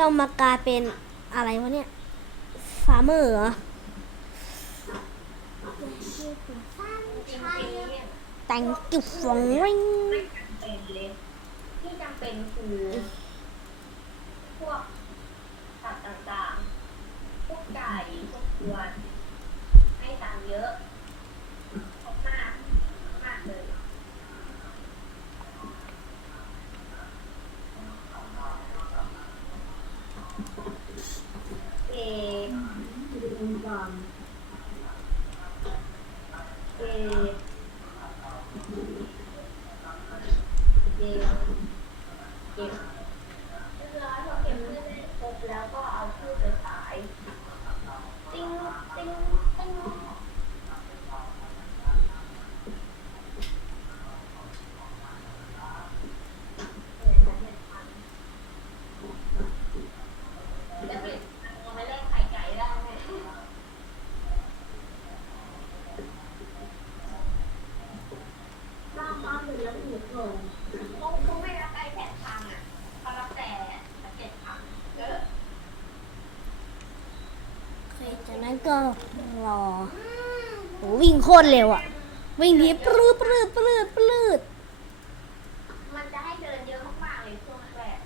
ต้องมากลายเป็นอะไรวะเนี่ยฟาร์เมอร์เหรอแต่งกิบฟงริงไม่จำเป็นเลยที่จำเป็นคือพวกสัตว์ต่างๆพวกไก่พวกวัวให้ตังค์เยอะมากมากเลยเอเอเอเก็บเรียบร้อยพอเก็บเงินได้ครบแล้วก็เอาพืชไปขายติ้งติ้งติ้งแล้วผลิตภัณฑ์เอาไปแลกไข่ไก่ได้ไหมบ้าบ้าเลยแล้วถูกเลยคงไม่รับไก่แผ่นพังอ่ะเขารับแต่เก็บผักเยอะ จากนั้นก็รอโหวิ่งโคตรเร็วอะวิ่งทีปลื้ดปลื้ดปลื้ดปลื้ดมันจะให้เดินเยอะมากๆเลยช่วงแรก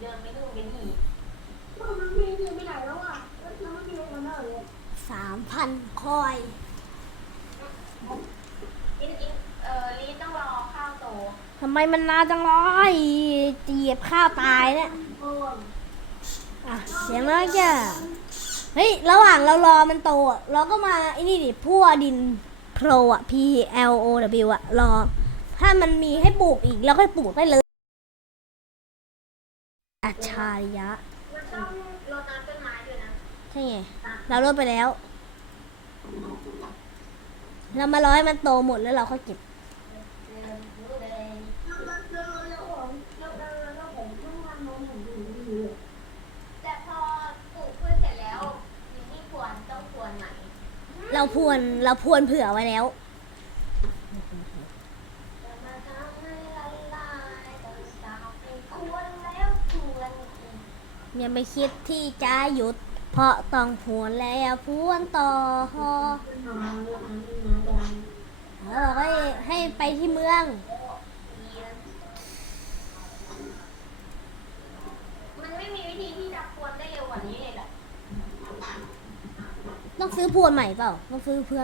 เดินไปนู่นไปนี่มันมีเดินไปไหนแล้วอ่ะแล้วมันมีลงมาเลย3,000 คอยลีต้องรอข้าวโตทำไมมันนานจังเลยเจียบข้าวตายเนี่ยอ่ะเสียงน้อยจ้ะเฮ้ยระหว่างเรารอมันโตอะเราก็มาไอ้นี่ดิพั่วดินโพรอะ PLOW อะรอถ้ามันมีให้ปลูกอีกเราก็ปลูกได้เลยอัจฉริยะมันต้องรดน้ำต้นไม้ด้วยนะใช่ไงเราลดไปแล้วเรามารอให้มันโตหมดแล้วเราค่อยเก็บแต่พอปลูกพืชเสร็จแล้วมีที่ควรต้องควรไหมเราพรวนเผื่อไว้แล้วอย่าไปคิดที่จะหยุดเพราะต้องพรวนแล้วพรวนต่อแล้วเราก็ให้ไปที่เมืองมันไม่มีวิธีที่จะควรได้เร็วกว่านี้เลยเหรอต้องซื้อพรวนใหม่เปล่าต้องซื้อพรว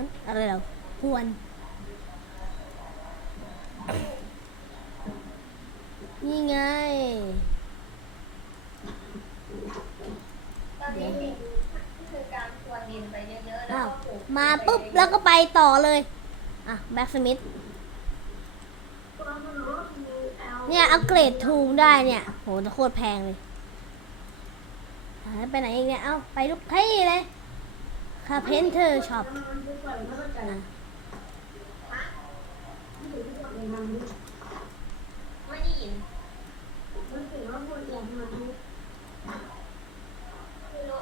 นอะไรเหรอพรวนนี่ไงตอนนี้สิ่งที่คือการควรดินไปเยอะๆแล้วอ้าวก็ปลูกมาปุ๊บแล้วก็ไปต่อเลยอ่ะแบ็กสมิธเนี่ยอัปเกรดทูมได้เนี่ยโหจะโคตรแพงเลยไปไหนอีกเนี่ยเอ้าไปทุกที่เลยคาเพนเทอร์ช็อปไม่ได้ยินไม่รู้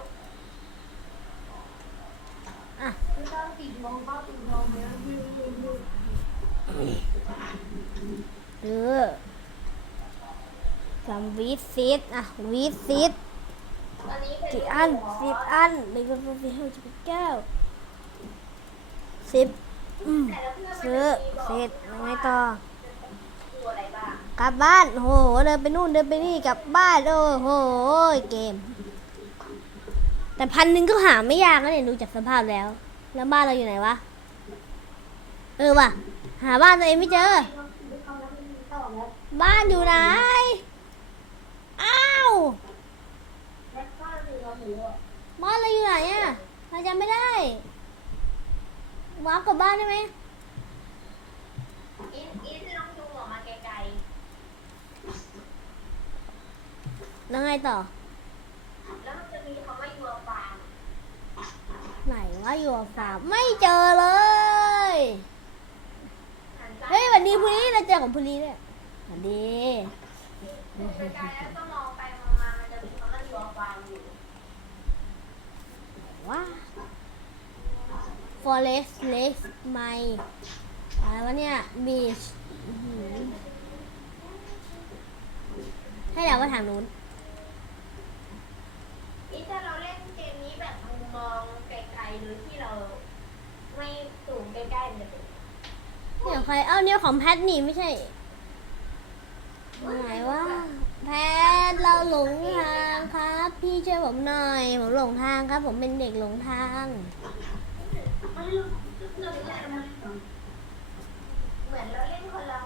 อ่ะไม่ต้องปิดมองก็ปิดมองแล้วเออกับวีดซีดอ่ะวีดซีดตอนนี้เป็นกี่อัน10 อันหนึ่งก็เป็น9 10แต่ละเพื่อนมันซื้อจะมีบอกเสร็จยังไงต่อตัวอะไรบ้างกลับบ้านโหเดินไปนู่นเดินไปนี่กลับบ้านโอ้โหเกมแต่1,000ก็หาไม่ยากนะเนี่ยดูจากสภาพแล้วบ้านเราอยู่ไหนวะว่ะหาบ้านตัวเองไม่เจอบ้านอยู่ไหนอ้าวบ้านเราอยู่ไหนอ่ะเราจำไม่ได้วาร์ปกลับบ้านได้ไหมอีทลองดูออกมาไกลแล้วไงต่อๆแล้วมันจะมีคำว่ายัวฟาร์ม ไหนว่าอยู่ฟาร์มไม่เจอเลยหันซ้ายเฮ้ยวันนี้พรุ่งนี้เราเจอของพรุ่งนี้เนี่ยวันดี ดูไกลๆแล้วก็มองไปมองมามันจะมีคำว่ายัวฟาร์มอยู่ว้า forest lake ไม่อะไรวะเนี่ย beach ให้เราก็ทางนู้น จะเป็น เนี่ยใครเอ้าเนี่ยของแพทนี่ไม่ใช่ไหนวะแพทเราหลงทางครับ พี่ช่วยผมหน่อยผมหลงทางครับ ผมเป็นเด็กหลงทาง เหมือนเราเล่นคนละ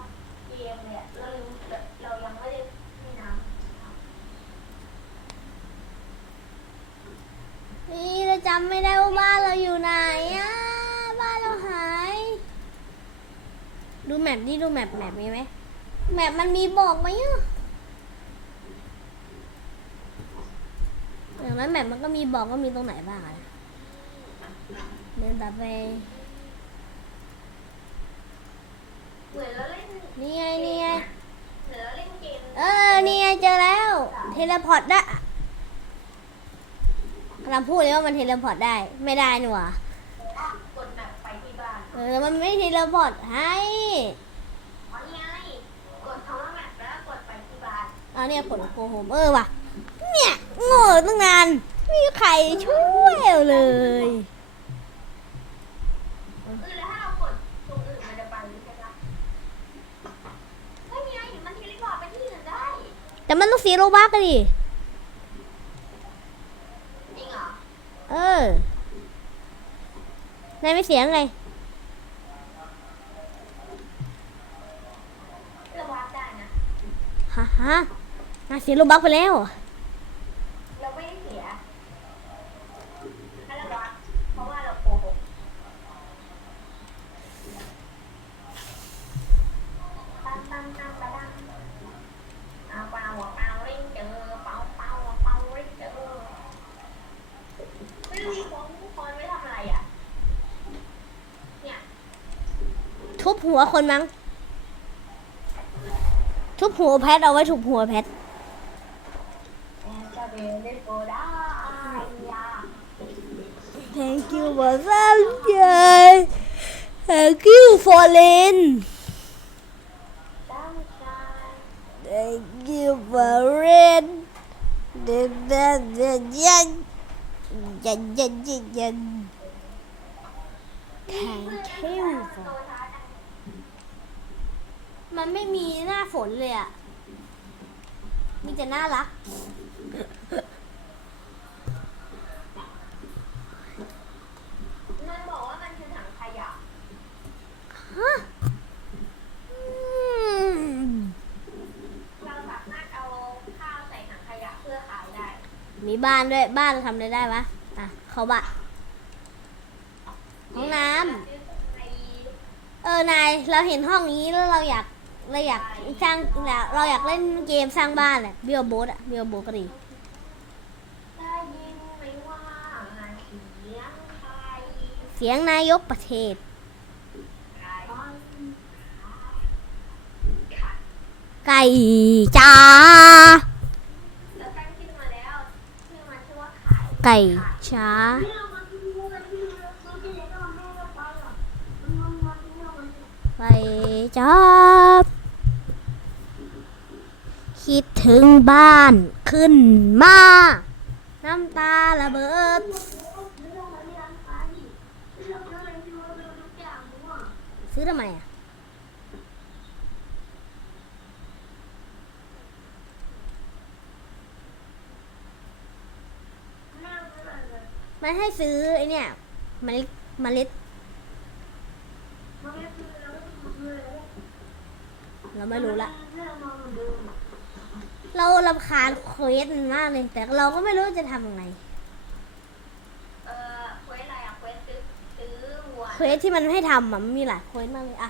เกมเลยอะเรายังไม่ได้พี่น้ นี่เราจำไม่ได้ว่าบ้านเราอยู่ไหนอ่ะบ้านเราหาย ดูแมปดิดูแมปมีไหมแมปมันมีบอกไหมอ่ะอย่างนั้นแมปมันก็มีบอกว่ามีตรงไหนบ้างอะเดินแบบไป ำเหมือนเราเล่น นี่ไงนี่ไง เหมือนเราเล่นเกม นี่ไงเจอแล้วเทเลพอร์ตได้กำลังพูดเลยว่ามันเทเลพอร์ตได้ไม่ได้นี่หว่าก ดแบบไปที่บ้าน มันไม่เทเลพอร์ตให้ อ๋อนี่ไงกดคำว่าแบบแล้วกดไปที่บ้าน เอาเนี่ยกดโกโฮมว่ะเนี่ยโง่ตั้งนานไม่มีใครช่วยเลย แล้วถ้าเรากดตรงอื่นมันจะไปหรือเปล่าไม่มีไงมันเทเลพอร์ตไปที่อื่นได้ แต่มันต้องเสียโลบักกันดิ จริงเหรอ นายไม่เสียไง เราวัดได้นะ ฮะนายเสียโลบักไปแล้ว เราไม่ได้เสียถ้าเราวัดเพราะว่าเราโกหกตั้งไปดังเอาเปล่าเร่งเจอเปล่าเร่งเจอไม่รู้มีคนไม่ทำอะไรอ่ะเนี่ย ทุบหัวคนมั้งทุบหัวแพทเอาไว้ทุบหัวแพท จะเป็นได้โปรได้ยา Thank you for something Thank you for Lin ตั้งใจ Thank you for Ren ยัน Thank you for มันไม่มีหน้าฝนเลยอ่ะ มีแต่น่ารัก มันบอกว่ามันคือถังขยะ ฮะ เราสามารถเอาข้าวใส่ถังขยะเพื่อขายได้ มีบ้านด้วย บ้านเราทำอะไรได้วะ อ่ะ เขาบ้านห้องน้ำ นาย เราเห็นห้องนี้แล้วเราอยากสร้างเราอยากเล่นเกมสร้างบ้านแหละบิวโบสก็ดี ได้ยินไหมว่าเสียงใคร เสียงนายกประเทศ ไก่จ้า แล้วตั้งชื่อมาแล้วชื่อมันชื่อว่าไข่ ไก่ช้า ไก่จ้าคิดถึงบ้านขึ้นมา น้ำตาระเบิด ซื้อทำไมอ่ะ มันให้ซื้อไอเนี่ยเมล็ดเราไม่รู้ละ เรารำคาญเควสมันมากเลย แต่เราก็ไม่รู้จะทำยังไง เควสอะไรอ่ะเควสซื้อวัว เควสที่มันให้ทำมันมีหลายเควสมากเลยอะ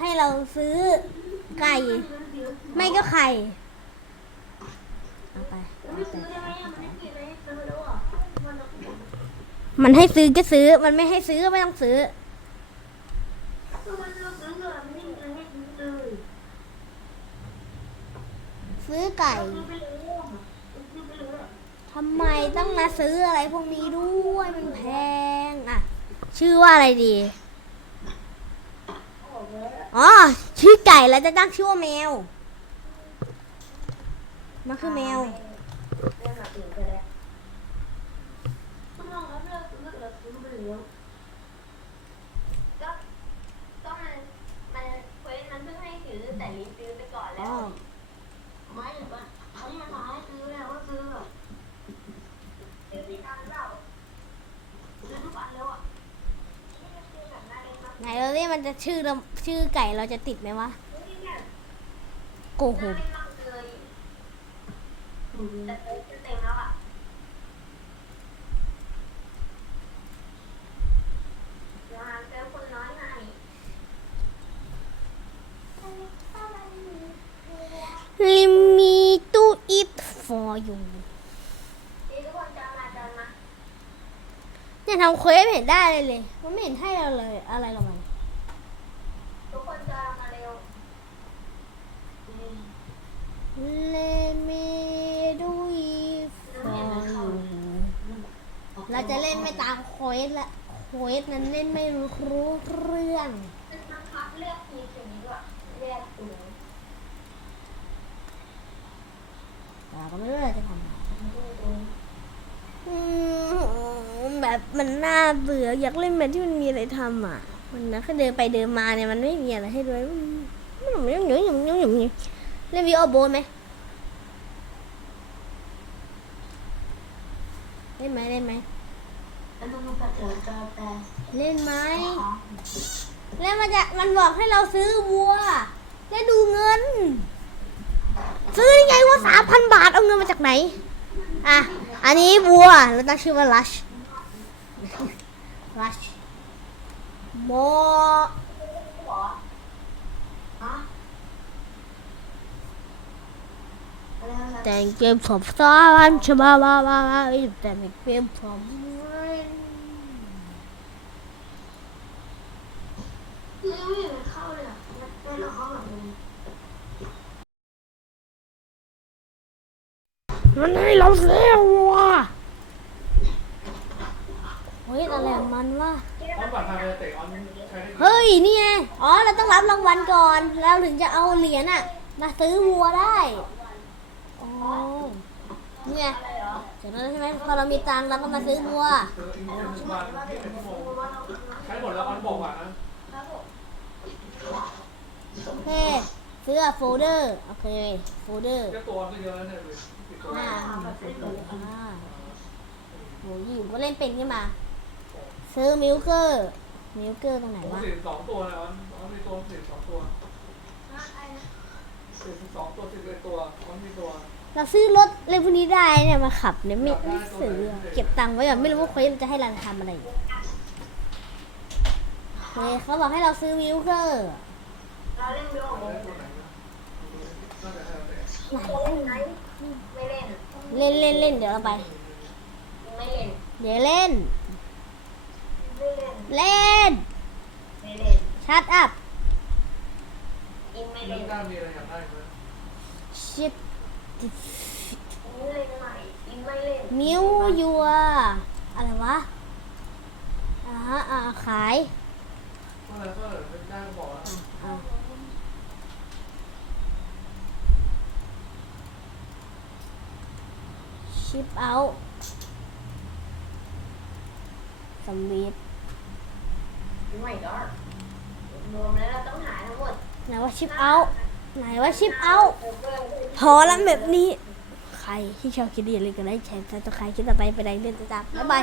ให้เราซื้อไก่ ไม่ก็ไข่เอาไป ไม่ซื้อได้ไหมมันไม่กินเลยซื้อแล้วอ่ะ มันให้ซื้อก็ซื้อ มันไม่ให้ซื้อก็ไม่ต้องซื้อ มันเราซื้อเลยมันไม่มีให้ซื้อเลย ซื้อไก่ ซื้อไปเลยซื้อไปเลย ทำไมต้องมาซื้ออะไรพวกนี้ด้วย มันแพงอะชื่อว่าอะไรดี อ๋อ ชื่อไก่แล้วจะตั้งชื่อว่าแมว มันคือแมว เรื่องแบบอื่นไปแล้วต้องลองแล้วเลือกไปแล้วก็ มันจะชื่อไก่เราจะติดไหมวะ นี่เนี่ย โกห น่าก เล่นมากเลยแต่เต็มแล้วอ่ะเดี๋ยวหาเจอคนน้อยให้ ลิมิตูอิท for you นี่ทุกคนจะมา เนี่ยทำเควสไม่เห็นได้เลยมันไม่เห็นให้เราเลยอะไรหรอกมัน ทุกคนจะมาเร็ว Let me do it for you เราจะเล่นไม่ตามเควสละเควสนั้นเล่นไม่รู้เรื่อง มันบังคับเลือกทีสิ่งนี้ด้วยเลือกตัว เราก็ไม่รู้เราจะทำอะไรแบบมันน่าเบื่ออยากเล่นแบบที่มันมีอะไรทำอ่ะมันนะแค่เดินไปเดินมาเนี่ยมันไม่มีอะไรให้ด้วยเล่นวีโอโบไหมเล่นไหมเล่นไหมเล่นไหมเล่นมันบอกให้เราซื้อวัวแล้วดูเงินซื้อยังไงว่า 3,000 บาทเอาเงินมาจากไหนอ่ะอันนี้วัวเราตั้งชื่อว่า Rush โม หรออะไรอะไร แต่งเกมผมซ้อนชบาแต่งเกมผม ไม่เห็นเข้าเลยอ่ะไม่เราเข้าแบบนี้ มันให้เราเสียวัวเฮ้ยอะไรของมันวะ ออนบัตรทางเตะออนใช้ได้ เฮ้ยนี่ไงอ๋อเราต้องรับรางวัลก่อนแล้วถึงจะเอาเหรียญอ่ะมาซื้อวัวได้อ๋อเนี่ย อะไรเหรอ เสร็จแล้วใช่ไหมพอเรามีตังค์เราก็มาซื้อวัว ซื้ออินเทอร์เน็ตวัน21 ชั่วโมงใช้หมดแล้วออนบอกอ่ะนะครับ ผม โอเคซื้อโฟลเดอร์โอเคโฟลเดอร์ ก็ตัวก็เยอะแล้วเนี่ยติดตัว โหอยู่ก็เล่นเป็นขึ้นมา ซื้อมิลเกอร์ตรงไหน ผม วะ 42 ตัวนะออนมีตัว42 ตัว42 ตัว11 ตัวออนมีตัว เราซื้อรถเล่นพวกนี้ได้เนี่ยมาขับเนี่ยไม่ซื้อเก็บตังค์ไว้ก่อนไม่รู้ว่าเควสมันจะให้เราทำอะไรโอเคเขาบอกให้เราซื้อมิลเกอร์ เราเล่นวิโอโบ ได้ตัวไหนนะน่าจะแต่ เล่นไหมไม่เล่น เล่นเดี๋ยวเราไป ไม่เล่น เดี๋ยวเล่น ไม่เล่น เล่น ไม่เล่น ชัดอัพ อินไม่ เรื่ เล่ อง น การมีอะไรอยากได้ไหม ชิป ไม่เล่นใหม่อินไม่เล่น มิวยัวอะไรวะฮะขาย เมื่อไรก็เป็นได้ก็บอกแล้ว ชิปเอาสวีท ไม่ก็รวมแล้วเราต้องหาทั้งหมด ไหนว่าชิปเอาพอแล้วแบบนี้ ใครที่ชอบคลิปนี้อย่าลืมกดไลค์แชร์ซับสไครต์คลิปต่อไปไปได้เล่นตามบ๊ายบาย